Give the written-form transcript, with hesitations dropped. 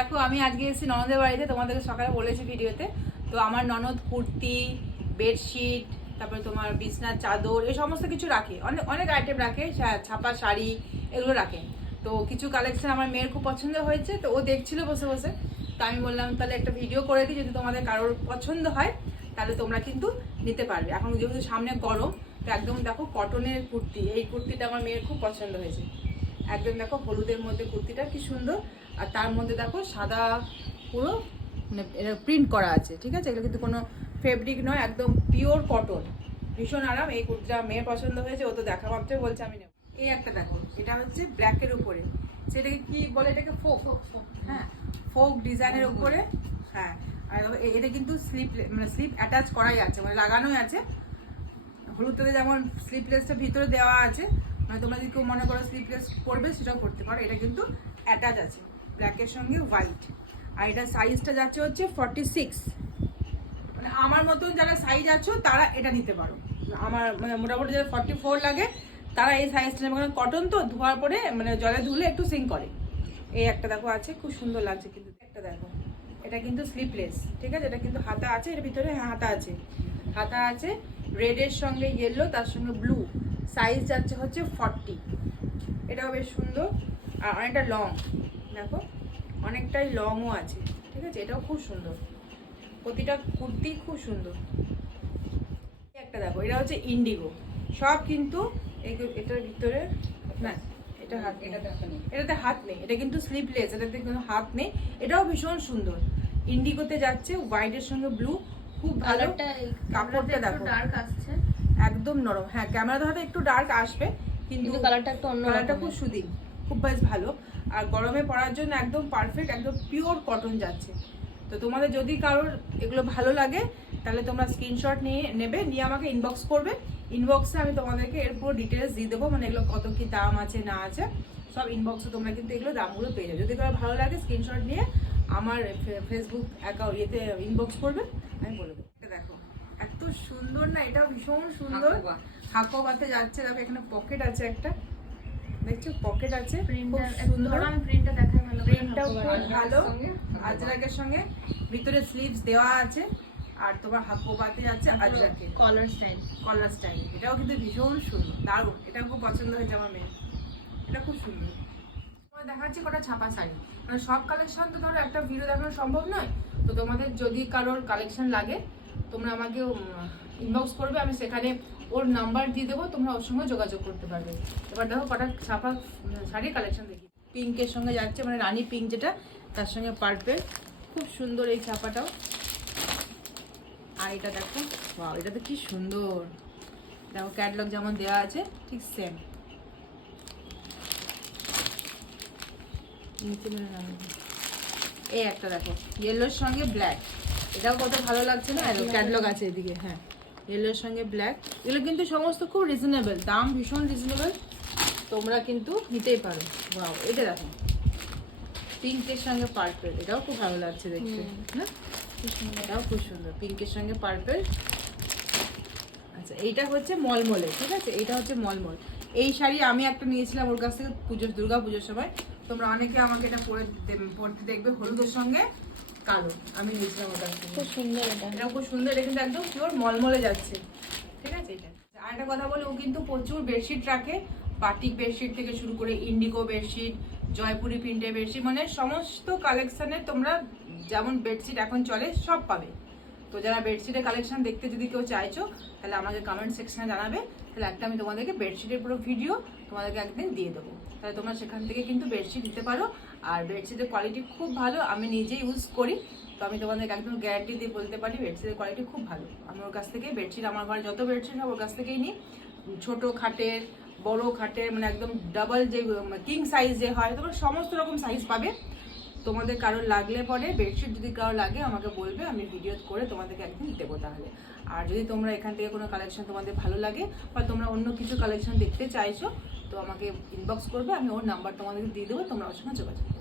দেখো আমি আজকে এসেছি ননদের বাড়িতে, তোমাদেরকে সকালে বলেছি ভিডিওতে। তো আমার ননদ কুর্তি, বেডশিট, তারপরে তোমার বিছনার চাদর, এই সমস্ত কিছু রাখে, অনেক অনেক আইটেম রাখে, ছাপা শাড়ি এগুলো রাখে। তো কিছু কালেকশন আমার মেয়ের খুব পছন্দ হয়েছে, তো ও দেখছিল বসে বসে। তো আমি বললাম তাহলে একটা ভিডিও করে দিই, যদি তোমাদের কারোর পছন্দ হয় তাহলে তোমরা কিন্তু নিতে পারবে। এখন যেহেতু সামনে গরম, তো একদম দেখো কটনের কুর্তি, এই কুর্তিটা আমার মেয়ের খুব পছন্দ হয়েছে। একদম দেখো হলুদের মধ্যে কুর্তিটা কি সুন্দর, আর তার মধ্যে দেখো সাদা পুরো মানে এটা প্রিন্ট করা আছে, ঠিক আছে? এগুলো কিন্তু কোনো ফেব্রিক নয়, একদম পিওর কটন, ভীষণ আরাম। এই কুর্তিটা মেয়ের পছন্দ হয়েছে, ও তো দেখা মাত্রই বলছে আমি নেব। এই একটা দেখো, এটা হচ্ছে ব্ল্যাকের উপরে, সেটাকে কি বলে, এটাকে ফোক, হ্যাঁ ফোক ডিজাইনের উপরে। হ্যাঁ, আর এটা কিন্তু স্লিপ মানে স্লিপ অ্যাটাচ করাই আছে, মানে লাগানোই আছে। হলুদটাতে যেমন স্লিপলেসটা ভিতরে দেওয়া আছে, মানে তোমরা যদি কেউ মনে করো স্লিপলেস পরবে সেটাও করতে পারো। এটা কিন্তু অ্যাটাচ আছে ব্ল্যাকের সঙ্গে হোয়াইট। আর এটা সাইজটা যাচ্ছে হচ্ছে 46, মানে আমার মতন যারা সাইজ আছো তারা এটা নিতে পারো। আমার মানে মোটামুটি যারা 44 লাগে তারা এই সাইজটা নেবে, কারণ কটন তো ধোয়ার পরে মানে জলে ধুলে একটু সিঙ্ক করে। এই একটা দেখো আছে, খুব সুন্দর লাগছে কিন্তু। একটা দেখো, এটা কিন্তু স্লিপলেস, ঠিক আছে? এটা কিন্তু হাতা আছে, এর ভিতরে হাতা আছে, হাতা আছে রেডের সঙ্গে ইয়েলো, তার সঙ্গে ব্লু। সাইজ যাচ্ছে হচ্ছে 40। এটাও বেশ সুন্দর আর অনেকটা লং, দেখো অনেকটাই লংও আছে, ঠিক আছে? এটাও খুব সুন্দর, প্রতিটা কুর্তি খুব সুন্দর। একটা দেখো, এটা হচ্ছে ইন্ডিগো, সব কিন্তু এটার ভিতরে না, এটা হাত, এটাতে হাত নেই, এটা কিন্তু স্লিপলেস, এটাতে কোনো হাত নেই। এটাও ভীষণ সুন্দর, ইন্ডিগোতে যাচ্ছে হোয়াইটের সঙ্গে ব্লু, খুব ভালো। কাপড়টা দেখো ডার্ক আসছে, একদম নরম। হ্যাঁ, ক্যামেরা ধরতে একটু ডার্ক আসবে, কিন্তু কালারটা একটু অন্য, কালারটা খুব সুদিন, খুব বেশ ভালো। আর গরমে পরার জন্য একদম পারফেক্ট, একদম পিওর কটন যাচ্ছে। তো তোমাদের যদি কারোর এগুলো ভালো লাগে তাহলে তোমরা স্ক্রিনশট নিয়ে নেবে, নিয়ে আমাকে ইনবক্স করবে। ইনবক্সে আমি তোমাদেরকে এর পুরো ডিটেলস দিয়ে দেবো, মানে এগুলো কত কি দাম আছে না আছে সব ইনবক্সে তোমরা কিন্তু এগুলো দামগুলো পেয়ে যাবে। যদি কারো ভালো লাগে স্ক্রিনশট নিয়ে আমার ফেসবুক অ্যাকাউন্ট ইয়েতে ইনবক্স করবে, আমি বলে দেবো। দেখো এত সুন্দর না, এটাও ভীষণ সুন্দর। হাকোবাতে যাচ্ছে, দেখো এখানে পকেট আছে একটা, দেখছো পকেট আছে, খুব সুন্দর। আমি প্রিন্টটা দেখাই, ভালো প্রিন্টটাও খুব ভালো, আজরাকের সঙ্গে ভিতরে স্লিভস দেওয়া আছে। আর তোমার হাকোবাতে যাচ্ছে আজরাকে কলার স্টাইল, কলার স্টাইল। এটাও কিন্তু ভীষণ সুন্দর, দারুণ। এটাও খুব পছন্দ হয়েছে আমার মেয়ে, এটা খুব সুন্দর। দেখাচ্ছি কটা ছাপা শাড়ি, মানে সব কালেকশন তো ধরো একটা ভিডিও দেখানো সম্ভব নয়। তো তোমাদের যদি কারোর কালেকশন লাগে তোমরা আমাকে ইনবক্স করবে, আমি সেখানে ওর নাম্বার দিয়ে দেবো, তোমরা ওর সঙ্গে যোগাযোগ করতে পারবে। এবার দেখো কটা ছাপা শাড়ির কালেকশন দেখি। পিঙ্কের সঙ্গে যাচ্ছে, মানে রানী পিঙ্ক যেটা, তার সঙ্গে পার্পেল, খুব সুন্দর এই ছাপাটাও। আর এটা দেখো, ওয়াও, এটা তো কি সুন্দর, দেখো ক্যাটলগ যেমন দেওয়া আছে ঠিক সেম। এই একটা দেখো ইয়েলোর সঙ্গে ব্ল্যাক, এটাও কত ভালো লাগছে না, ক্যাটলগ আছে এদিকে। হ্যাঁ, ইয়েলোর সঙ্গে ব্ল্যাক, এগুলো কিন্তু সমস্ত খুব রিজনেবল দাম, ভীষণ রিজনেবল, তোমরা কিন্তু নিতেই পারো। ওয়াও, এটা দেখো পিঙ্কের সঙ্গে পার্পেল, এটাও খুব ভালো লাগছে দেখতে না, এটাও খুব সুন্দর, পিঙ্কের সঙ্গে পার্পেল। আচ্ছা, এইটা হচ্ছে মলমলে, ঠিক আছে? এইটা হচ্ছে মলমল। এই শাড়ি আমি একটা নিয়েছিলাম ওর কাছ থেকে দুর্গা পুজোর সময়। তোমরা অনেকে আমাকে এটা পরতে দেখবে, হলুদের সঙ্গে কালো আমি নিয়েছিলাম ওর কাছ থেকে, খুব সুন্দর। এটা খুব সুন্দর, এটা কিন্তু একদম পিওর মলমলে যাচ্ছে, ঠিক আছে? এটা আর একটা কথা বলি, ও কিন্তু প্রচুর বেডশিট রাখে, বাটিক বেডশিট থেকে শুরু করে ইন্ডিগো বেডশিট, জয়পুরি প্রিন্টের বেডশিট, মানে সমস্ত কালেকশনে তোমরা যেমন বেডশিট এখন চলে সব পাবে। তো যারা বেডশিটের কালেকশন দেখতে যদি কেউ চাইছো তাহলে আমাকে কমেন্ট সেকশনে জানাবে, তাহলে একটা আমি তোমাদেরকে বেডশিটের পুরো ভিডিও তোমাদেরকে একদিন দিয়ে দেবো, তাহলে তোমরা সেখান থেকে কিন্তু বেডশিট দিতে পারো। আর বেডশিটের কোয়ালিটি খুব ভালো, আমি নিজে ইউজ করি, তো আমি তোমাদেরকে একদম গ্যারান্টি দিয়ে বলতে পারি বেডশিটের কোয়ালিটি খুব ভালো। আমি ওর কাছ থেকে বেডশিট, আমার ঘরে যত বেডশিট সব ওর কাছ থেকেই নিই, ছোটো খাটের, বড় খাটের, মানে একদম ডাবল যে কিং সাইজ যে হয়, তোমরা সমস্ত রকম সাইজ পাবে। তোমাদের কারোর লাগলে পরে বেডশিট যদি কারো লাগে আমাকে বলবে, আমি ভিডিও করে তোমাদেরকে একদিন দেবো তাহলে। আর যদি তোমরা এখান থেকে কোনো কালেকশন তোমাদের ভালো লাগে বা তোমরা অন্য কিছু কালেকশন দেখতে চাইছো, তো আমাকে ইনবক্স করবে, আমি ওর নাম্বার তোমাদেরকে দিয়ে দেবো, তোমরা ওর সঙ্গে যোগাযোগ করবে।